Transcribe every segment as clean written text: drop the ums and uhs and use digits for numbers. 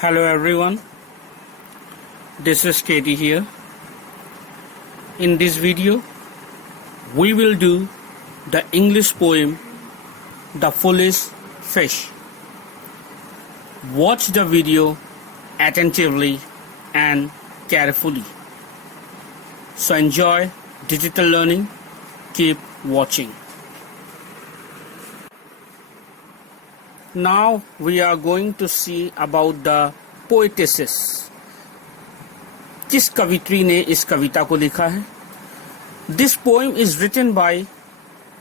Hello everyone, this is Katie here. In this video, we will do the English poem The Foolish Fish. Watch the video attentively and carefully. So enjoy digital learning, keep watching. Now we are going to see about the poetesses. किस कवित्री ने इस कविता को लिखा है? This poem is written by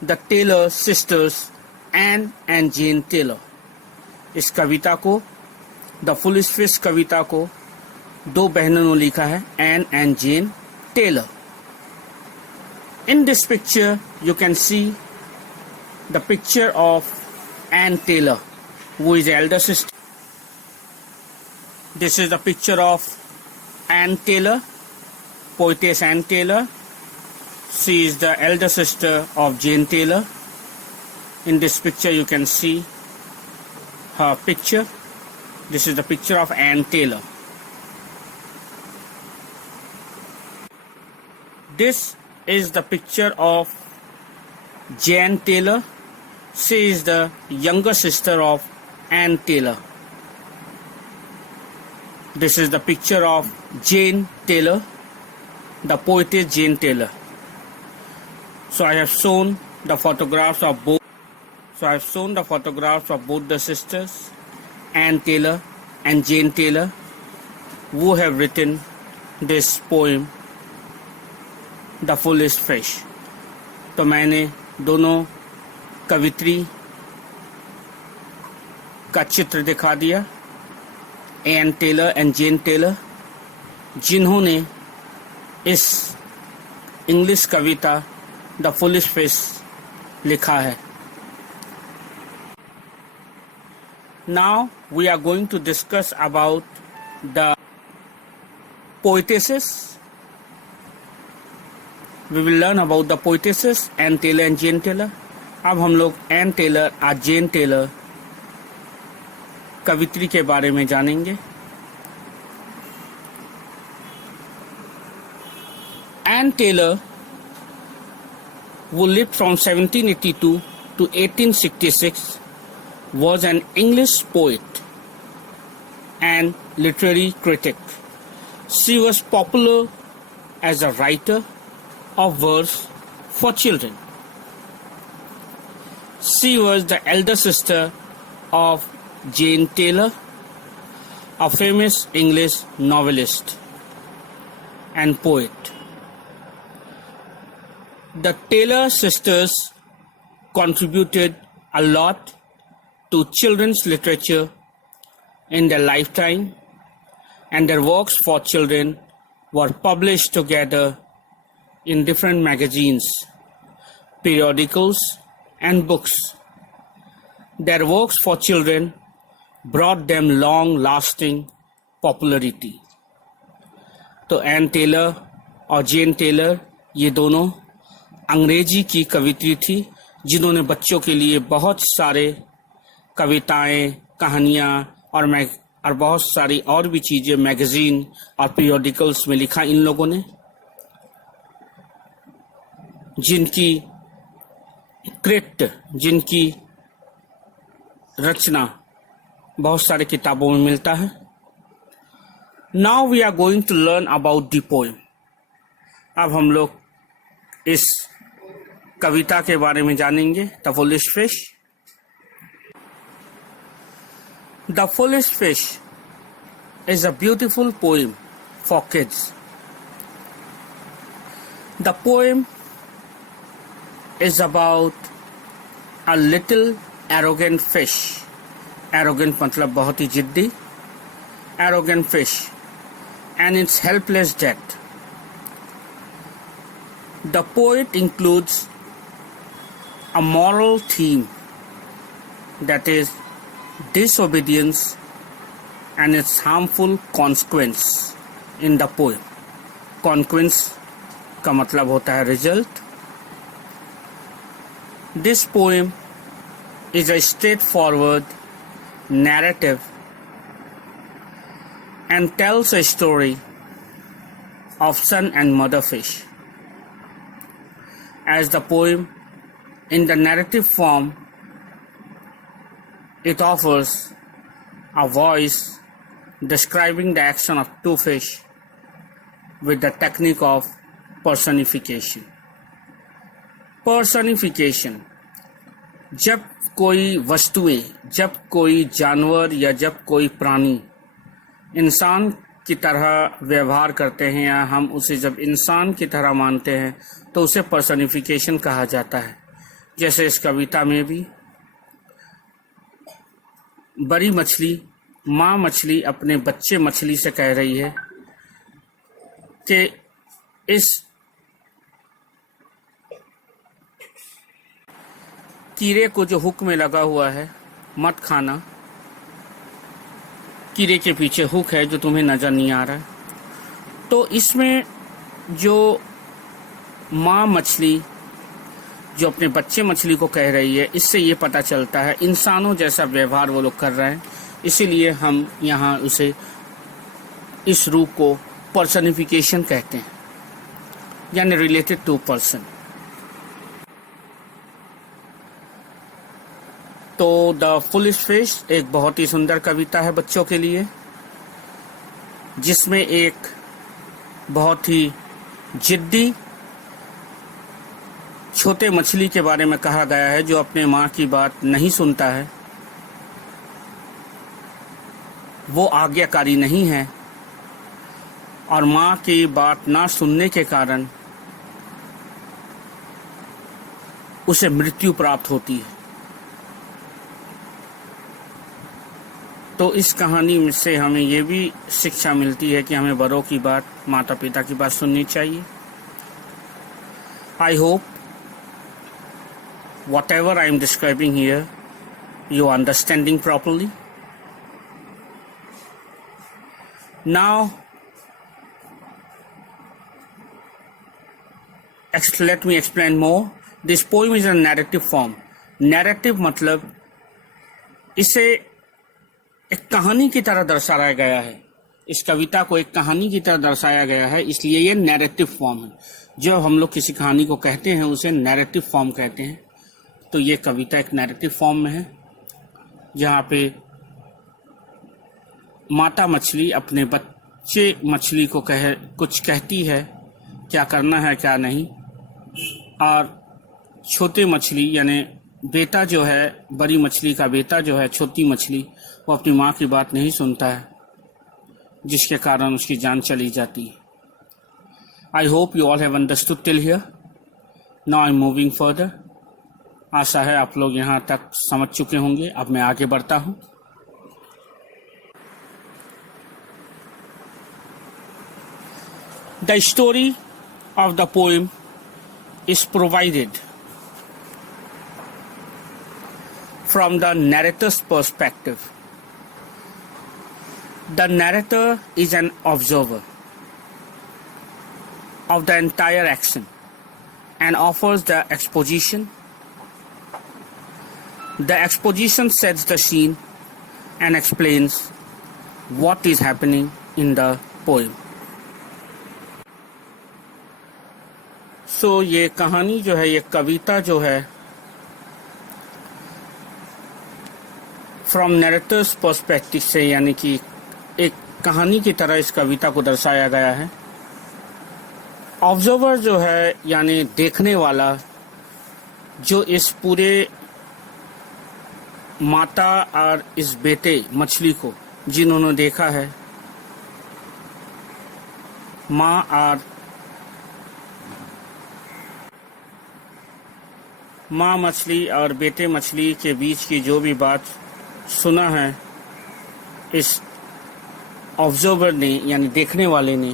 the Taylor sisters, Anne and Jane Taylor. इस कविता को, The Foolish Fish कविता को दो बहनों ने लिखा है, Anne and Jane Taylor. In this picture, you can see the picture of Anne Taylor, who is the elder sister. This is the picture of Anne Taylor, poetess Anne Taylor. She is the elder sister of Jane Taylor. In this picture you can see her picture. This is the picture of Anne Taylor. This is the picture of Jane Taylor. She is the younger sister of Anne Taylor. This is the picture of Jane Taylor, the poetess Jane Taylor. So I have shown the photographs of both. The sisters, Anne Taylor and Jane Taylor, who have written this poem, The Foolish Fish. तो मैंने दोनों कवित्री का चित्र दिखा दिया, Ann Taylor and Jane Taylor, जिन्होंने इस English कविता द फुलिश फिश लिखा है. Now we are going to discuss about the poetesses. We will learn about the poetesses Anne Taylor and Jane Taylor. अब हम लोग एन टेलर और जेन Taylor कवित्री के बारे में जानेंगे. Anne Taylor, who lived from 1782 to 1866, was an English poet and literary critic. She was popular as a writer of verse for children. She was the elder sister of Jane Taylor, a famous English novelist and poet. The Taylor sisters contributed a lot to children's literature in their lifetime, and their works for children were published together in different magazines, periodicals, and books. Their works for children brought them long-lasting popularity. तो N Taylor और जेन Taylor ये दोनों अंग्रेजी की कवित्री थी, जिन्होंने बच्चों के लिए बहुत सारे कविताएं, कहानियां और बहुत सारी और भी चीज़ें मैगजीन और पीरियोडिकल्स में लिखा इन लोगों ने, जिनकी जिनकी रचना बहुत सारे किताबों में मिलता है. Now we are going to learn about the poem. अब हम लोग इस कविता के बारे में जानेंगे, the foolish fish. The foolish fish is a beautiful poem for kids. The poem is about a little arrogant fish. Arrogant मतलब बहुत ही जिद्दी. Arrogant fish and its helpless death. The poet includes a moral theme, that is disobedience and its harmful consequence in the poem. Consequence का मतलब होता है result. This poem is a straightforward narrative and tells a story of son and mother fish. As the poem in the narrative form, it offers a voice describing the action of two fish with the technique of personification. Personification, जब कोई वस्तुएं, जब कोई जानवर या जब कोई प्राणी इंसान की तरह व्यवहार करते हैं या हम उसे जब इंसान की तरह मानते हैं तो उसे पर्सनिफिकेशन कहा जाता है। जैसे इस कविता में भी बड़ी मछली, माँ मछली अपने बच्चे मछली से कह रही है कि इस कीड़े को जो हुक में लगा हुआ है मत खाना। कीड़े के पीछे हुक है जो तुम्हें नजर नहीं आ रहा है। तो इसमें जो माँ मछली जो अपने बच्चे मछली को कह रही है, इससे ये पता चलता है इंसानों जैसा व्यवहार वो लोग कर रहे हैं। इसीलिए हम यहाँ उसे, इस रूप को पर्सनिफिकेशन कहते हैं, यानी रिलेटेड टू पर्सन। तो द फुलिश फिश एक बहुत ही सुंदर कविता है बच्चों के लिए, जिसमें एक बहुत ही जिद्दी छोटे मछली के बारे में कहा गया है जो अपने माँ की बात नहीं सुनता है, वो आज्ञाकारी नहीं है और माँ की बात ना सुनने के कारण उसे मृत्यु प्राप्त होती है। तो इस कहानी से हमें ये भी शिक्षा मिलती है कि हमें बड़ों की बात, माता पिता की बात सुननी चाहिए। I hope whatever I am describing here, you are understanding properly. Now, let me explain more. This poem is a narrative form. Narrative मतलब इसे एक कहानी की तरह दर्शाया गया है। इस कविता को एक कहानी की तरह दर्शाया गया है, इसलिए ये नैरेटिव फॉर्म है। जो हम लोग किसी कहानी को कहते हैं उसे नैरेटिव फॉर्म कहते हैं। तो ये कविता एक नैरेटिव फॉर्म में है, जहाँ पे माता मछली अपने बच्चे मछली को कुछ कहती है, क्या करना है क्या नहीं, और छोटे मछली यानी बेटा जो है, बड़ी मछली का बेटा जो है, छोटी मछली, वो अपनी माँ की बात नहीं सुनता है, जिसके कारण उसकी जान चली जाती है। I hope you all have understood till here. Now I am moving further. आशा है आप लोग यहाँ तक समझ चुके होंगे। अब मैं आगे बढ़ता हूँ। The story of the poem is provided from the narrator's perspective. The narrator is an observer of the entire action and offers the exposition. The exposition sets the scene and explains what is happening in the poem. So ये कहानी जो है, ये कविता जो है, from नैरेटर्स perspective से, यानी कि एक कहानी की तरह इस कविता को दर्शाया गया है। ऑब्जर्वर जो है यानी देखने वाला, जो इस पूरे माता और इस बेटे मछली को जिन्होंने देखा है, माँ और माँ मछली और बेटे मछली के बीच की जो भी बात सुना है, इस ऑब्जर्वर ने यानी देखने वाले ने,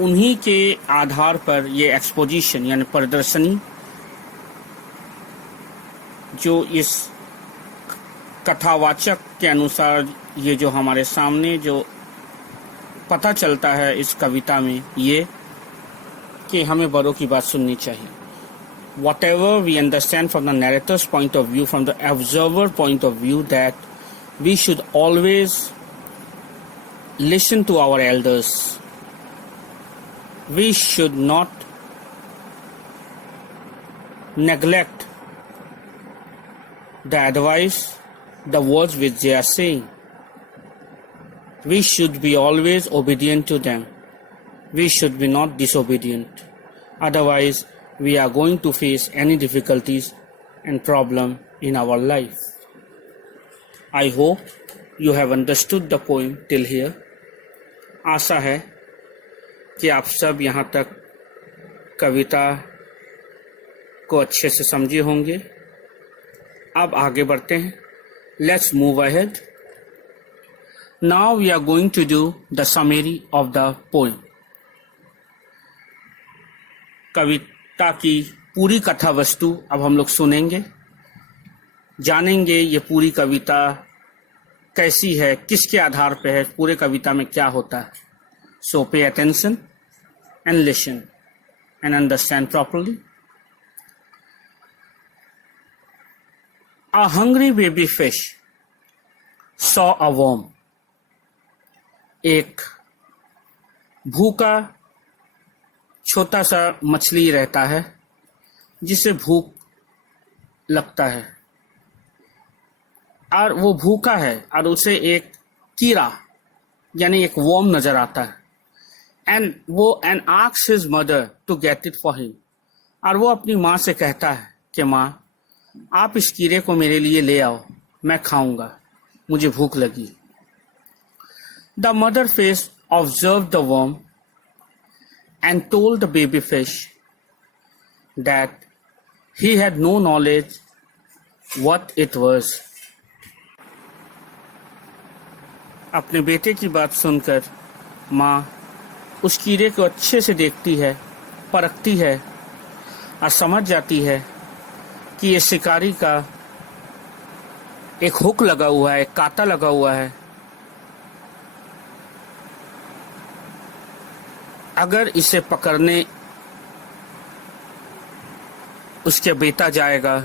उन्हीं के आधार पर ये एक्सपोजिशन यानी प्रदर्शनी, जो इस कथावाचक के अनुसार ये जो हमारे सामने जो पता चलता है इस कविता में, ये कि हमें बड़ों की बात सुननी चाहिए। Whatever we understand from the narrator's point of view, from the observer point of view, that we should always listen to our elders. We should not neglect the advice, the words which they are saying. We should be always obedient to them. We should be not disobedient. Otherwise, we are going to face any difficulties and problem in our life. I hope you have understood the poem till here. आशा है कि आप सब यहाँ तक कविता को अच्छे से समझे होंगे। अब आगे बढ़ते हैं। Let's move ahead. Now we are going to do the summary of the poem. कविता की पूरी कथा वस्तु अब हम लोग सुनेंगे, जानेंगे ये पूरी कविता कैसी है, किसके आधार पे है, पूरे कविता में क्या होता है. So pay attention and listen and understand properly. A hungry baby fish saw a worm. एक भूखा छोटा सा मछली रहता है जिसे भूख लगता है और वो भूखा है और उसे एक कीड़ा यानी एक वर्म नजर आता है. And asks his mother to get it for him. और वो अपनी माँ से कहता है कि माँ आप इस कीड़े को मेरे लिए ले आओ, मैं खाऊंगा, मुझे भूख लगी. The mother fish observe the worm and told the baby fish that he had no knowledge what it was. अपने बेटे की बात सुनकर माँ उस कीड़े को अच्छे से देखती है, परखती है और समझ जाती है कि ये शिकारी का एक हुक लगा हुआ है, एक कांटा लगा हुआ है. अगर इसे पकड़ने उसके बेटा जाएगा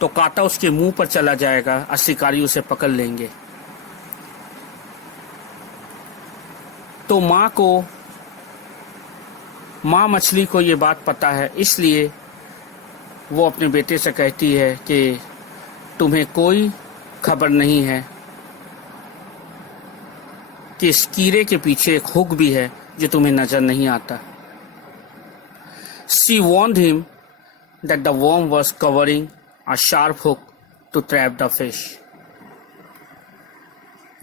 तो कांटा उसके मुंह पर चला जाएगा और शिकारी उसे पकड़ लेंगे. तो माँ मछली को ये बात पता है, इसलिए वो अपने बेटे से कहती है कि तुम्हें कोई खबर नहीं है कि इस कीड़े के पीछे एक हुक भी है जो तुम्हें नजर नहीं आता. She warned him that the worm was covering a sharp hook to trap the fish.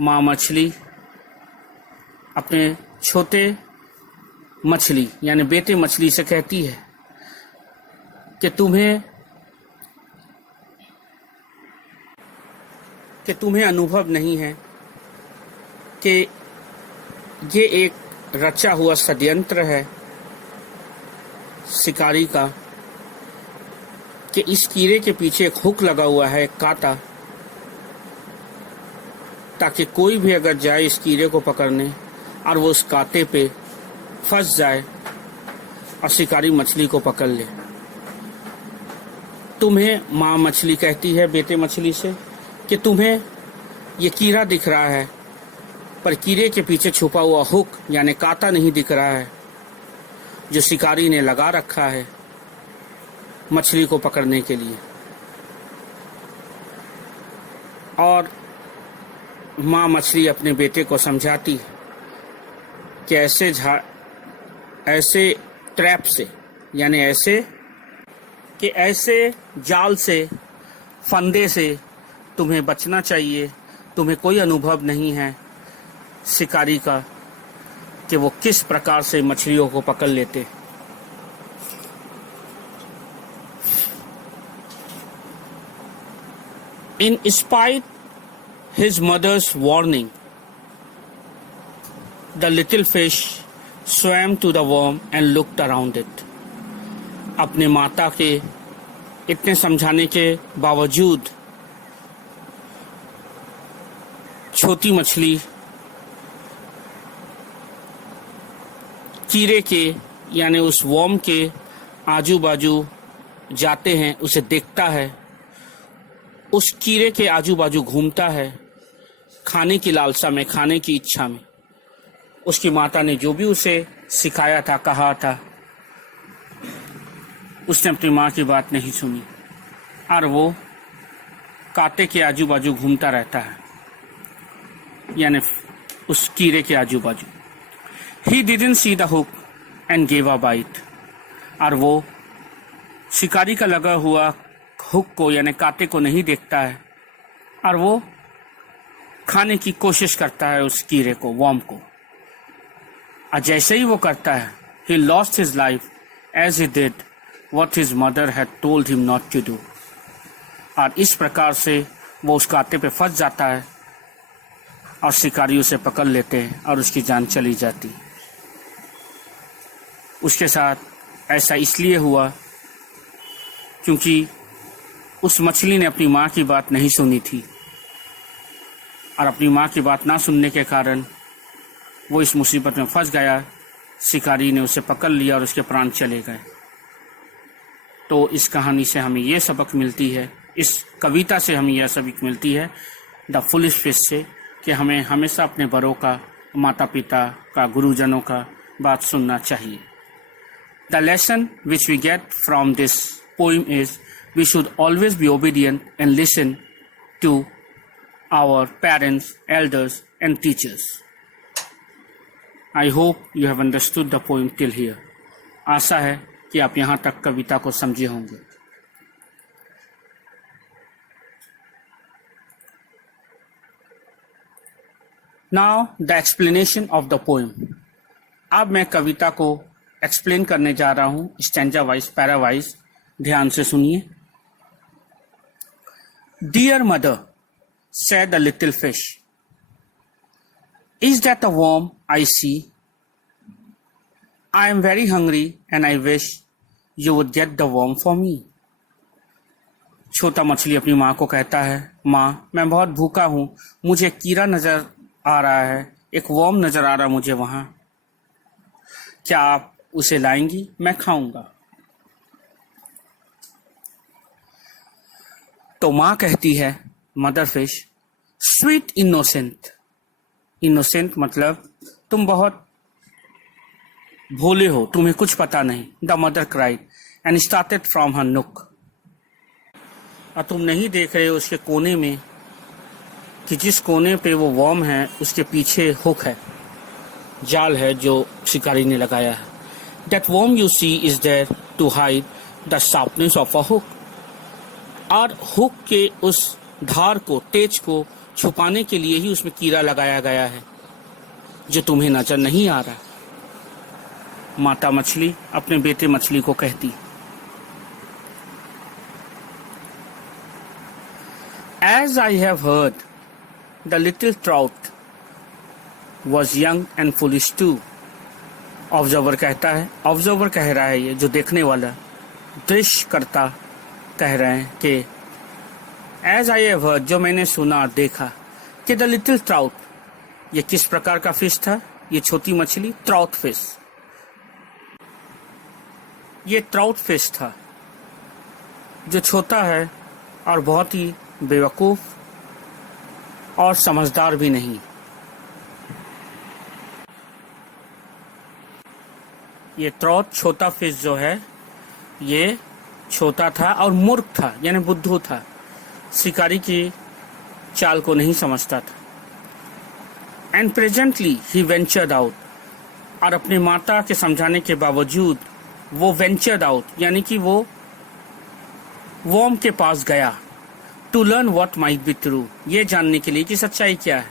माँ मछली अपने छोटे मछली यानी बेटे मछली से कहती है कि तुम्हें अनुभव नहीं है कि ये एक रचा हुआ षड्यंत्र है शिकारी का, कि इस कीड़े के पीछे एक हुक लगा हुआ है, एक कांटा, ताकि कोई भी अगर जाए इस कीड़े को पकड़ने और वो उस कांटे पे फंस जाए और शिकारी मछली को पकड़ ले. तुम्हें माँ मछली कहती है बेटे मछली से कि तुम्हें ये कीड़ा दिख रहा है पर कीड़े के पीछे छुपा हुआ हुक यानी कांटा नहीं दिख रहा है जो शिकारी ने लगा रखा है मछली को पकड़ने के लिए. और माँ मछली अपने बेटे को समझाती है कि ऐसे ट्रैप से यानी ऐसे जाल से, फंदे से तुम्हें बचना चाहिए. तुम्हें कोई अनुभव नहीं है शिकारी का कि वो किस प्रकार से मछलियों को पकड़ लेते. In spite his mother's warning, the little fish swam to the worm and looked around it. अपने माता के इतने समझाने के बावजूद छोटी मछली कीड़े के यानी उस वर्म के आजू बाजू जाते हैं, उसे देखता है, उस कीड़े के आजू बाजू घूमता है, खाने की लालसा में, खाने की इच्छा में. उसकी माता ने जो भी उसे सिखाया था, कहा था, उसने अपनी माँ की बात नहीं सुनी और वो कांटे के आजू बाजू घूमता रहता है, यानी उस कीड़े के आजू बाजू। He didn't see the hook and gave a bite. और वो शिकारी का लगा हुआ हुक को यानी कांटे को नहीं देखता है और वो खाने की कोशिश करता है उस कीड़े को, वर्म को। और जैसे ही वो करता है, he lost his life as he did what his mother had told him not to do. और इस प्रकार से वो उस कांटे पे फंस जाता है और शिकारी उसे पकड़ लेते हैं और उसकी जान चली जाती। उसके साथ ऐसा इसलिए हुआ क्योंकि उस मछली ने अपनी माँ की बात नहीं सुनी थी और अपनी माँ की बात ना सुनने के कारण वो इस मुसीबत में फंस गया। शिकारी ने उसे पकड़ लिया और उसके प्राण चले गए। तो इस कहानी से हमें ये सबक मिलती है, इस कविता से हमें यह सबक मिलती है, द फुलिश फिश से, कि हमें हमेशा अपने बड़ों का, माता पिता का, गुरुजनों का बात सुनना चाहिए। The lesson which we get from this poem is we should always be obedient and listen to our parents, elders and teachers. I hope you have understood the poem till here. आशा है कि आप यहाँ तक कविता को समझे होंगे। Now the explanation of the poem. अब मैं कविता को एक्सप्लेन करने जा रहा हूँ स्टैंजा वाइज, पैरा वाइज। ध्यान से सुनिए। Dear mother, said the little fish, is that a worm I see? I am very hungry and I wish you would get the worm for me. छोटा मछली अपनी माँ को कहता है, माँ मैं बहुत भूखा हूँ, मुझे कीड़ा नजर आ रहा है, एक वर्म नजर आ रहा है मुझे वहाँ, क्या आप उसे लाएंगी? मैं खाऊंगा। तो माँ कहती है, mother fish, sweet innocent. Innocent मतलब तुम बहुत भोले हो, तुम्हें कुछ पता नहीं। The mother cried and started from her नुक। और तुम नहीं देख रहे हो उसके कोने में कि जिस कोने पे वो वर्म है उसके पीछे हुक है, जाल है जो शिकारी ने लगाया है। That worm you see is there to hide the sharpness of a hook. और हुक के उस धार को, तेज को छुपाने के लिए ही उसमें कीड़ा लगाया गया है जो तुम्हें नजर नहीं आ रहा। माता मछली अपने बेटे मछली को कहती। As I have heard, the little trout was young and foolish too. Observer कहता है, ऑब्जर्वर कह रहा है, ये जो देखने वाला, दृश्यकर्ता कह रहे हैं कि एज आई हैव हर्ड, जो मैंने सुना और देखा, कि द लिटिल ट्राउट, ये किस प्रकार का फिश था? ये छोटी मछली, ट्राउट फिश, ये ट्राउट फिश था जो छोटा है और बहुत ही बेवकूफ और समझदार भी नहीं। ये ट्राउट छोटा फिश जो है, ये छोटा था और मूर्ख था, यानी बुद्धू था, शिकारी की चाल को नहीं समझता था। And presently he ventured out, और अपनी माता के समझाने के बावजूद वो वेंचर्ड आउट, यानी कि वो वर्म के पास गया, to learn what might be true, ये जानने के लिए कि सच्चाई क्या है।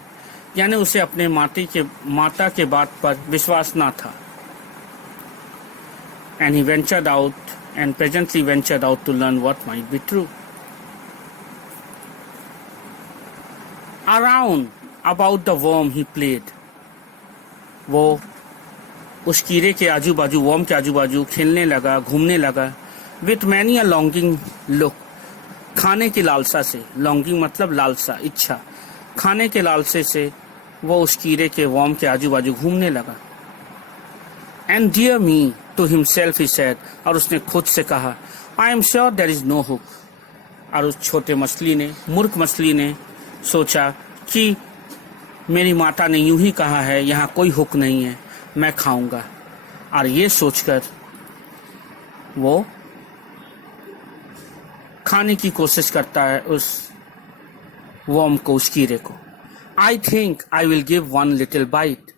यानी उसे अपने माता के बात पर विश्वास ना था। And he ventured out and presently ventured out to learn what might be true. Around about the worm he played. वो उस कीड़े के आजू बाजू, वर्म के आजू बाजू खेलने लगा, घूमने लगा। With many a longing look, खाने की लालसा से, longing मतलब लालसा, इच्छा, खाने के लालसे से वो उस कीड़े के, वर्म के आजू बाजू घूमने लगा। And dear me, to himself he said, और उसने खुद से कहा, I am sure there is no hook. और उस छोटे मछली ने, मूर्ख मछली ने सोचा कि मेरी माता ने यूं ही कहा है, यहाँ कोई हुक नहीं है, मैं खाऊंगा। और ये सोचकर वो खाने की कोशिश करता है उस वर्म को, उस कीड़े को। I think I will give one little bite.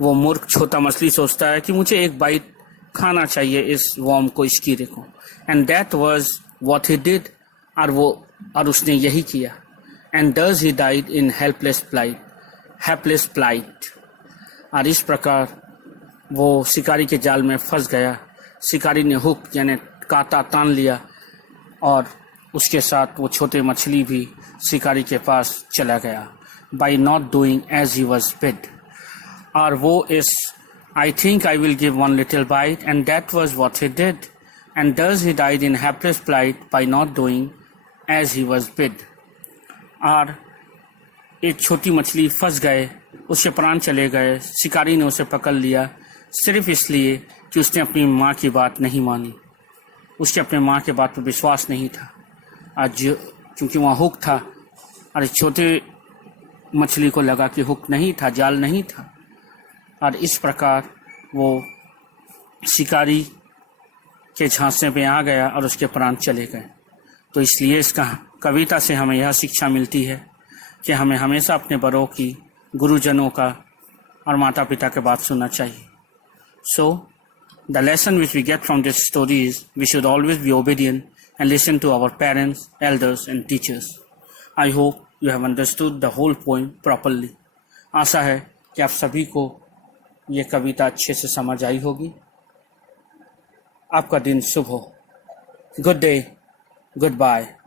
वो मूर्ख छोटा मछली सोचता है कि मुझे एक बाइट खाना चाहिए इस वर्म को, इस कीड़े को। And that was what he did. और उसने यही किया। And thus he died in helpless plight. और इस प्रकार वो शिकारी के जाल में फंस गया। शिकारी ने हुक यानी कांटा तान लिया और उसके साथ वो छोटे मछली भी शिकारी के पास चला गया। By not doing as he was bid. और वो इस I think I will give one little bite, and that was what he did. And thus he died in helpless plight by not doing as he was bid. और एक छोटी मछली फंस गए, उसके प्राण चले गए। शिकारी ने उसे पकड़ लिया सिर्फ इसलिए कि उसने अपनी माँ की बात नहीं मानी। उसके अपने माँ के बात पर विश्वास नहीं था। आज क्योंकि वहाँ हुक था और इस छोटे मछली को लगा कि हुक नहीं था, जाल नहीं था। और इस प्रकार वो शिकारी के झांसे में आ गया और उसके प्राण चले गए। तो इसलिए इस कविता से हमें यह शिक्षा मिलती है कि हमें हमेशा अपने बड़ों की, गुरुजनों का और माता पिता की बात सुनना चाहिए। So the lesson which we get from this story is we should always be obedient and listen to our parents, elders and teachers. I hope you have understood the whole poem properly. आशा है कि आप सभी को ये कविता अच्छे से समझ आई होगी। आपका दिन शुभ हो। Good day, good bye.